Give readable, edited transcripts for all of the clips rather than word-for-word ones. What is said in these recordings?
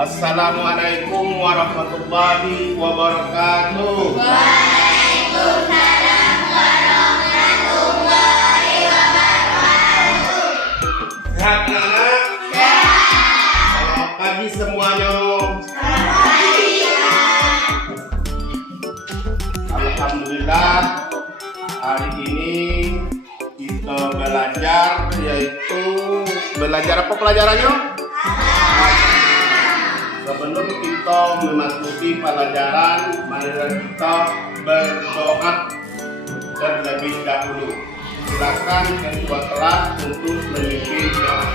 Assalamualaikum warahmatullahi wabarakatuh. Waalaikumsalam warahmatullahi wabarakatuh. Sehat anak-anak? Sehat. Selamat pagi semuanya. Selamat pagi. Alhamdulillah, hari ini kita belajar, yaitu belajar apa pelajarannya? Sebelum kita memasuki pelajaran, mari kita berdoa terlebih dahulu. Silakan ketua kelas untuk memimpin doa.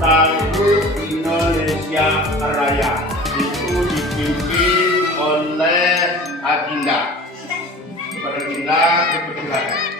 Lagu Indonesia Raya itu dipimpin oleh Adinda. Kepada Adinda, dipersilakan.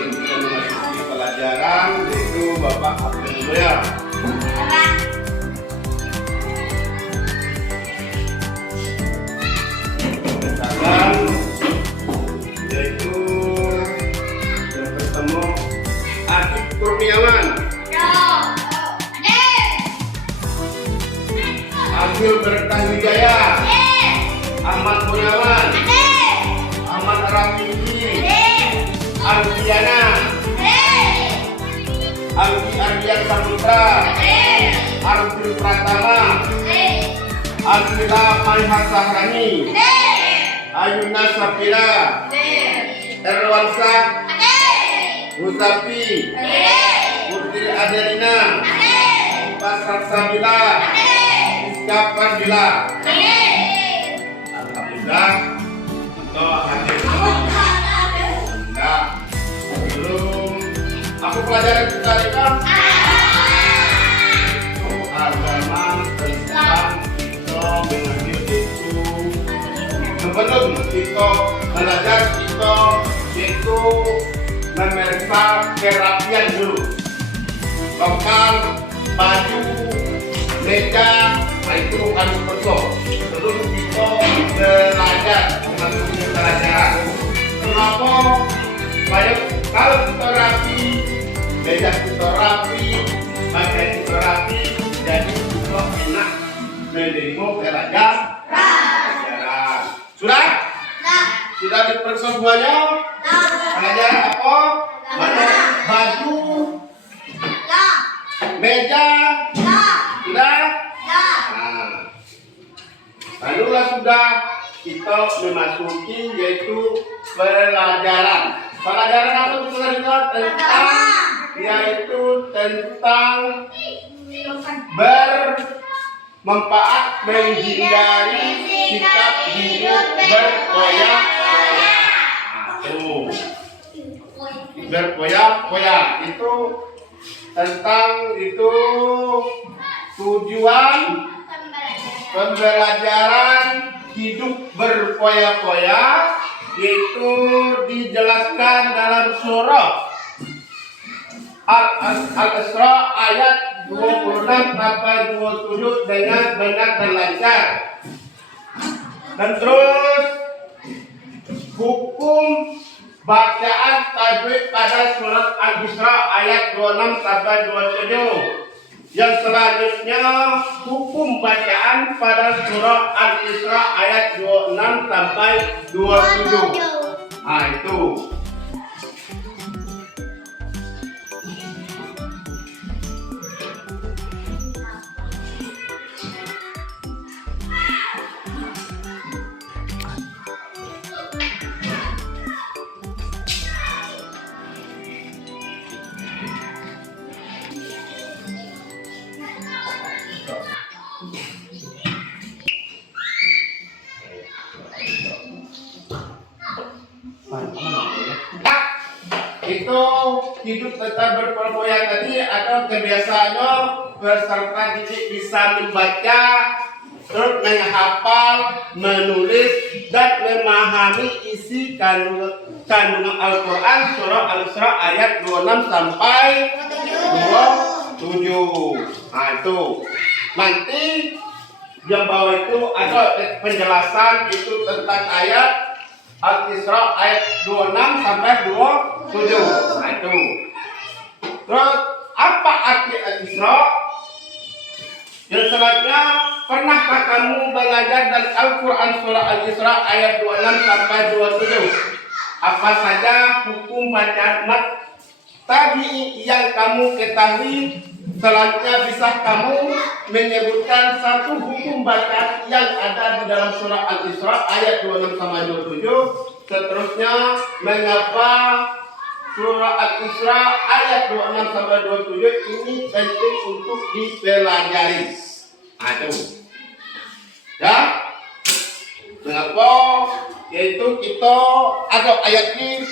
Sebelum kita memasuki pelajaran, itu Bapak absen dulu ya. Misalkan yaitu yang bertemu Adik Kurniawan, Agil Berkah Wijaya, Ahmad Kurniawan, Ahmad Pratiwi, Ardiana, Ardian Saputra, Arjun Pratama, Alvila Mahasahrani, Ayuna Sapira, Erwansa, Muzafi, Putri Adelina, Pasar Sabila, Iska Fadila. Alhamdulillah, kita hadir. Nah, belum aku pelajaran kita kan agama Islam kita mengambil itu sebelum kita belajar kita itu memeriksa kerapian dulu lokal baju meja nah itu harus bersih sebelum kita belajar masuk ke pelajaran. Kenapa? Supaya kalau kita rapi meja kita rapi pakaian kita rapi jadi kita enak menerima pelajaran. Sudah? Sudah diperiksa semuanya? Pelajaran apa? Baju, meja, sudah? Lalulah sudah kita memasuki yaitu pelajaran. Pelajaran apa kita lihat tentang yaitu tentang bermanfaat menghindari sikap hidup berkoyak-koyak. Berkoyak-koyak itu tentang itu tujuan pembelajaran hidup berkoyak-koyak itu dijelaskan dalam surah Al-Isra ayat 26 sampai 27 dengan benar dan lancar. Dan terus hukum bacaan tajwid pada surat Al-Isra ayat 26 sampai 27. Yang selanjutnya hukum bacaan pada surah Al-Isra ayat 26 sampai 27. Nah itu. Itu hidup tetap berkoyak tadi atau kebiasaannya peserta didik bisa membaca, terus menghafal, menulis dan memahami isi kandungan Al-Quran surah Al-Isra ayat 26 sampai 27. Nah itu nanti yang bawah itu ada penjelasan itu tentang ayat Al-Isra ayat 26 sampai 27. Nah itu. Terus apa arti Al-Isra? Yang selanjutnya, pernahkah kamu belajar dari Al-Quran surah Al-Isra ayat 26 sampai 27? Apa saja hukum bacaan mat tadi yang kamu ketahui? Selanjutnya bisa kamu menyebutkan satu hukum bacaan yang ada di dalam surah Al-Isra ayat 26 sampai 27. Seterusnya, mengapa surah Al-Isra ayat 26 sampai 27 ini penting untuk dipelajari? Aduh. Ya? Mengapa? Yaitu kita ada ayat ini.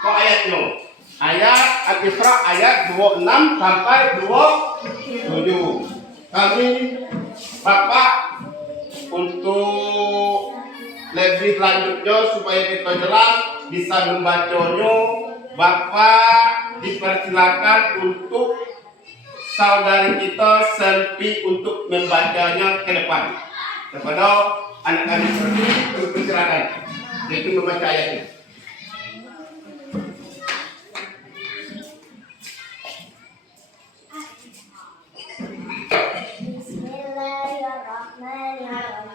Kok ayatnya? Ayat Al-Isra ayat 26 sampai 27. Kami Bapak untuk lebih lanjutnya supaya kita jelas bisa membacanya, Bapak dipersilakan untuk saudari kita Selvi untuk membacanya ke depan kepada anak-anak seperti dipersilakan yaitu membaca ayatnya. Bismillahirrahmanirrahim.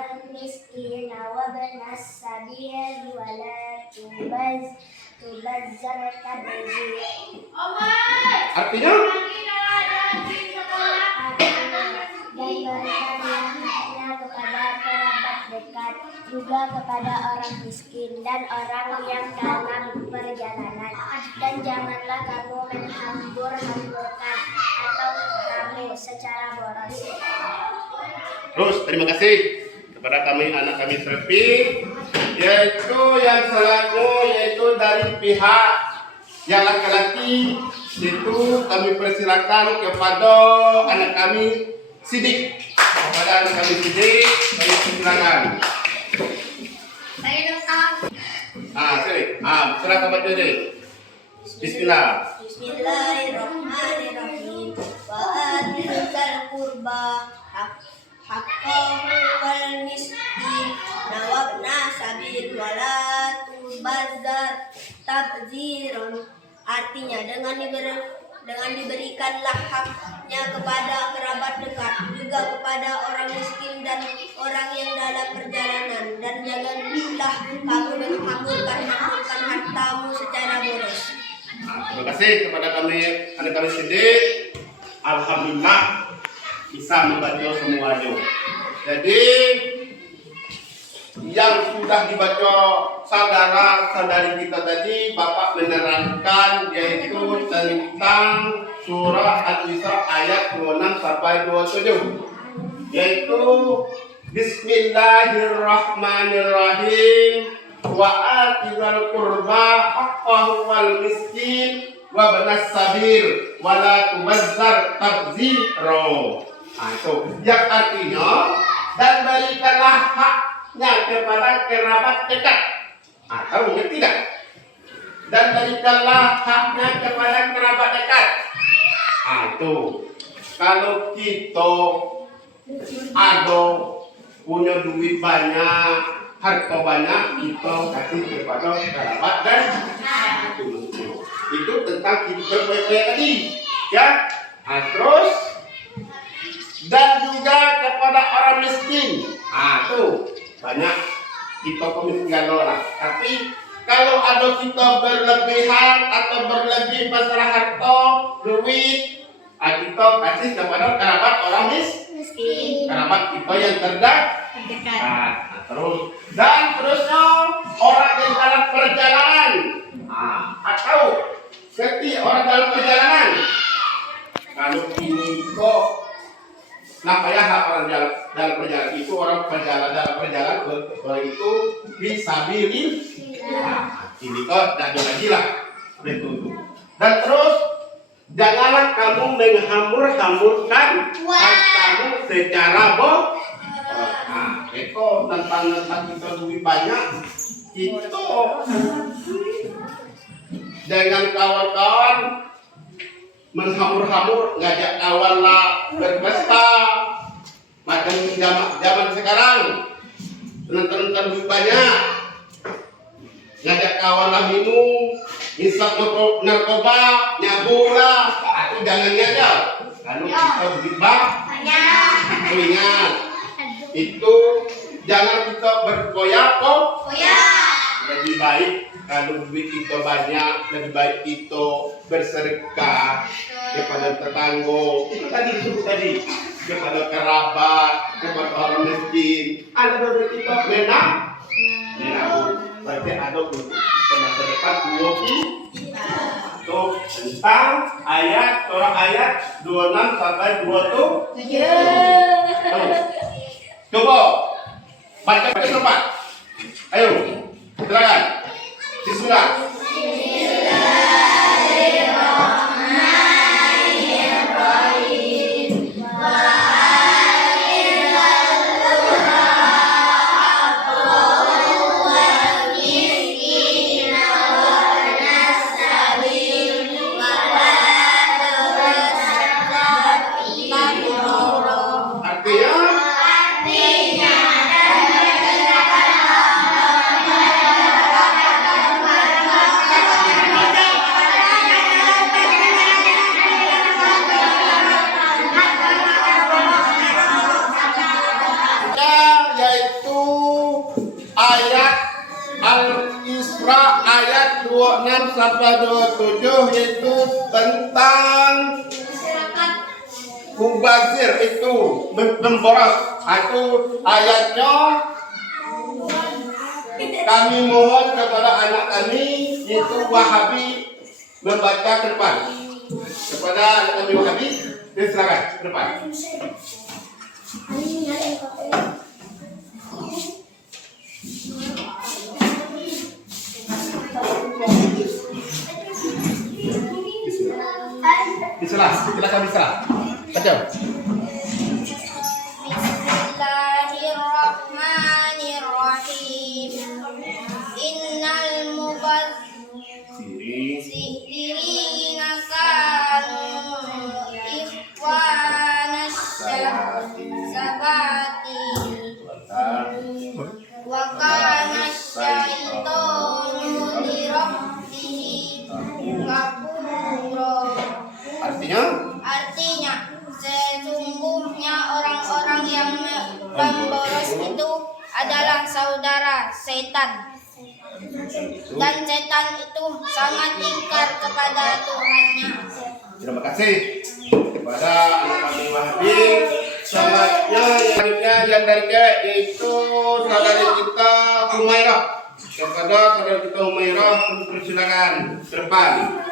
والمسكين وابن السبيل ولا تبذر تبذيرا. Artinya? Dan berikanlah haknya kepada kerabat dekat, juga kepada orang miskin dan orang yang dalam perjalanan. Dan janganlah kamu menghambur-hamburkan atau kamu secara boros. Terus terima kasih kepada anak kami Srepi, yaitu yang selaku yaitu dari pihak yang laki-laki itu kami persilakan kepada anak kami Sidik. Kepada anak kami Sidik kami persilakan. Saya datang. Silakan baca deh. Bismillah. Bismillahirrahmanirrahim. Wa atizal qurba haqqahu wal miskin nawabna sabil wala tubazzar tabziran. Artinya dengan diberikanlah haknya kepada kerabat dekat, juga kepada orang miskin dan orang yang dalam perjalanan, dan janganlah kamu menghamburkan hartamu secara boros. Terima kasih kepada anak kami Sidik. Alhamdulillah bisa membaca semuanya. Jadi yang sudah dibaca saudara-saudari kita tadi, Bapak menerangkan yaitu tentang surah Al-Isra ayat 26 sampai 27, yaitu Bismillahirrahmanirrahim. Wa atizal qurba haqqahu wal miskin wa ibnas sabil wa la tubazzar tabzira. Itu yang artinya dan berikanlah haknya kepada kerabat dekat. Tahu ya tidak? Dan berikanlah haknya kepada kerabat dekat. Itu kalau kita ada punya duit banyak, harta banyak, kita kasih kepada kerabat dan itu tentang kehidupan baik-baik tadi, ya. Terus dan juga kepada orang miskin. Tuh banyak kita kemiskinan orang. Tapi kalau ada kita berlebihan atau berlebih masalah harta, duit, kita kasih kepada kerabat orang miskin, kerabat kita yang terdekat. Terus dan terusnya orang yang dalam perjalanan, atau setiap orang dalam perjalanan. Kalau ini kok namanya hak orang dalam perjalanan itu orang dalam perjalanan itu fisabilillah. Ini kok dah lagi lah betul. Dan terus janganlah kamu menghambur-hamburkan hartamu secara boros. Itu tentang kita duit banyak, itu dengan kawan-kawan menghambur-hambur, ngajak kawan lah berpesta macam zaman sekarang, nonton duit banyak, ngajak kawan lah minum, hisap narkoba, nyabu lah, itu jangan ngajak. Kalau kita duit banyak, itu ingat, itu jangan kita berkoyak-koyak. Lebih baik kalau duit kita banyak, lebih baik kita bersedekah kepada tetangga. Itu tadi disebut tadi, kepada kerabat, kepada orang miskin. Ada beberapa kita menang. Berarti ada untuk masa depan dua itu tentang surah ayat 26 sampai 27. Coba baca cepat. Ayo, silakan. Bismillah. 26 sampai 27 yaitu tentang mubazir, itu memboros. Itu ayatnya kami mohon kepada anak kami yaitu Wahabi membaca ke depan. Kepada anak kami Wahabi, silakan ke depan. Silakan bisa. Baca. Bismillahirrahmanirrahim. Innal mubazzirina kanu ikhwanas sabati wa kana syaitanu li rabbih kafura. Artinya, sesungguhnya orang-orang yang pemboros itu adalah saudara setan. Dan setan itu sangat ingkar kepada Tuhannya. Terima kasih kepada anak kami Wahabi. Selanjutnya yang dari cewek yaitu saudara kita Humairah. Kepada saudara kita Humairah, persilakan ke depan.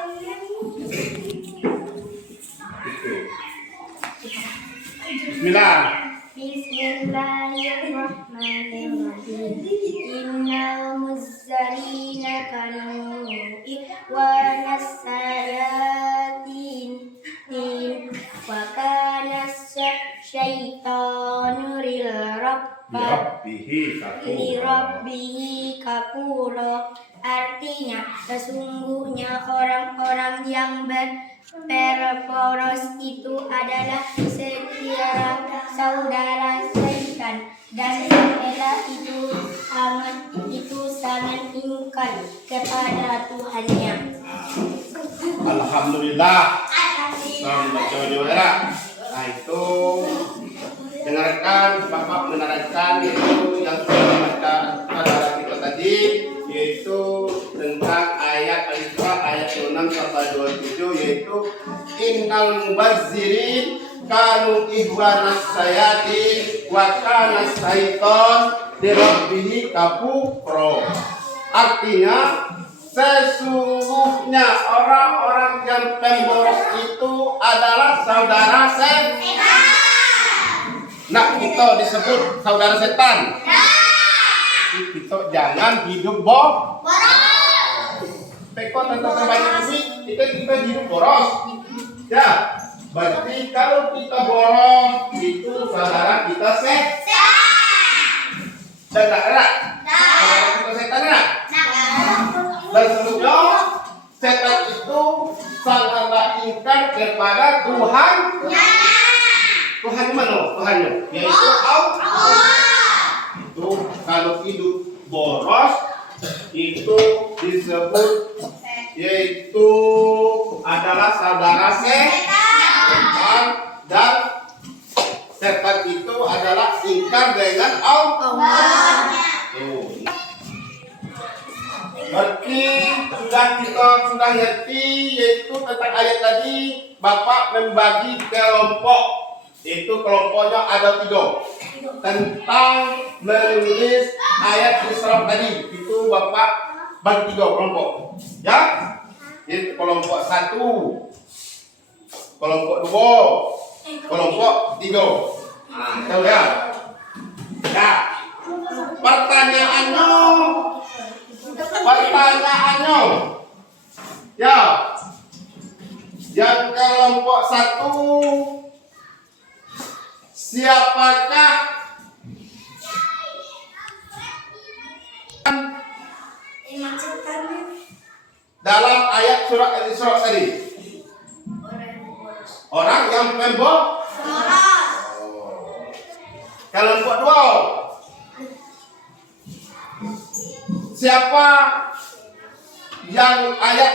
Bismillah. Bismillahirrahmanirrahim. Innal muzzarina kanu ikhwanas sayatin wa kana syaitanu lirabbihi kafura. Artinya, sesungguhnya orang-orang yang berporos itu adalah sekira saudara setan, dan mereka itu sangat ingkar kepada Tuhannya. Alhamdulillah. Selamat baca juara. Nah itu dengarkan Bapak menerangkan itu yang sudah dibaca pada kita tadi, yaitu tentang ayat Al-Isra ayat 6 sampai 27, yaitu innal mubazzirin kanu ihwanas sayatin wa kana syaiton li rabbih kafura. Artinya, sesungguhnya orang-orang yang pemboros itu adalah saudara setan. Nah, kita disebut saudara setan. Kita jangan hidup boros. Pekot tentang banyak duit, kita hidup boros. Ya, berarti kalau kita boros itu saudara kita setan. Saudara kita setan ya? Dan selanjutnya setan itu sangatlah ingkar kepada Tuhan. Tuhan mana? Tuhannya yaitu Allah. Itu kalau hidup boros itu disebut yaitu adalah saudara setan, dan setan itu adalah ingkar dengan Allah. Berarti kita sudah ngerti yaitu tentang ayat tadi. Bapak membagi kelompok. Itu kelompoknya ada 3 tentang menulis ayat Isra tadi. Itu Bapak bagi 3 kelompok, ya. Itu kelompok 1, kelompok 2, kelompok 3. Nah, tahu ya? Ya. Pertanyaannya, ya, yang kelompok 1, siapakah dalam ayat surah Al-Isra tadi? Orang yang pemboros. Kelompok 2, siapa yang ayat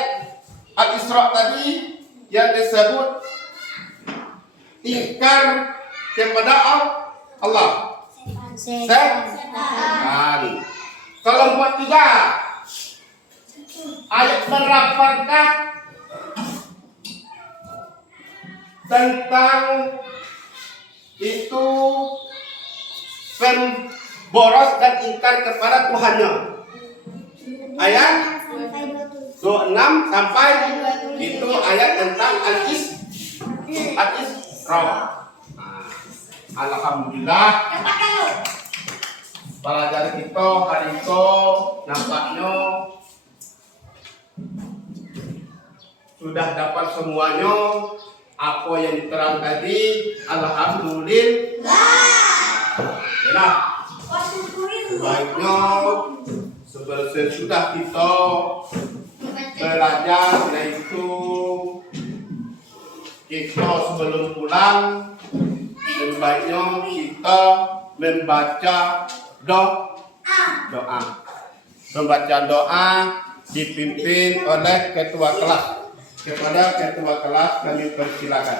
Al-Isra tadi yang disebut ingkar kepada Allah? Setan. Kelompok 3, ayat berapakah tentang itu boros dan ingkar kepada Tuhannya? Ayat 26 sampai itu ayat tentang Al-Isra. Alhamdulillah pelajaran kita hari itu nampaknya sudah dapat semuanya apa yang diterang tadi. Alhamdulillah. Nah, baiknya sudah kita belajar, yaitu kita sebelum pulang sebaiknya kita membaca doa. Membaca doa dipimpin oleh ketua kelas. Kepada ketua kelas kami persilakan.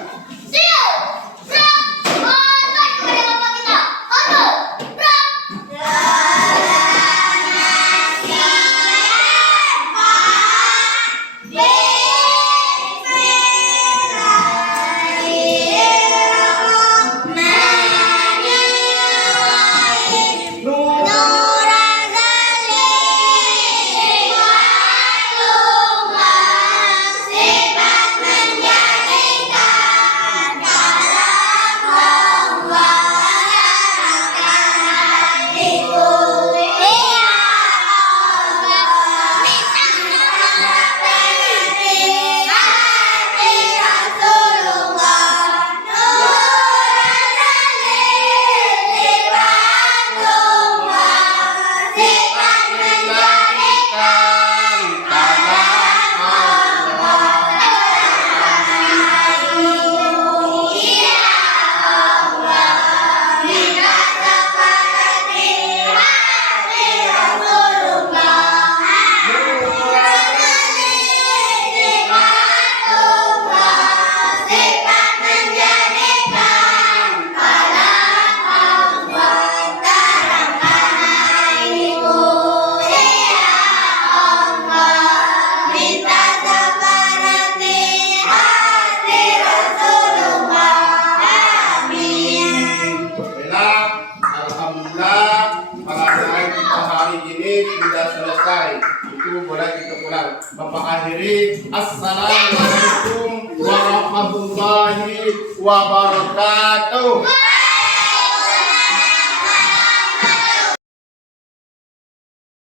Bapak akhiri, assalamualaikum warahmatullahi wabarakatuh.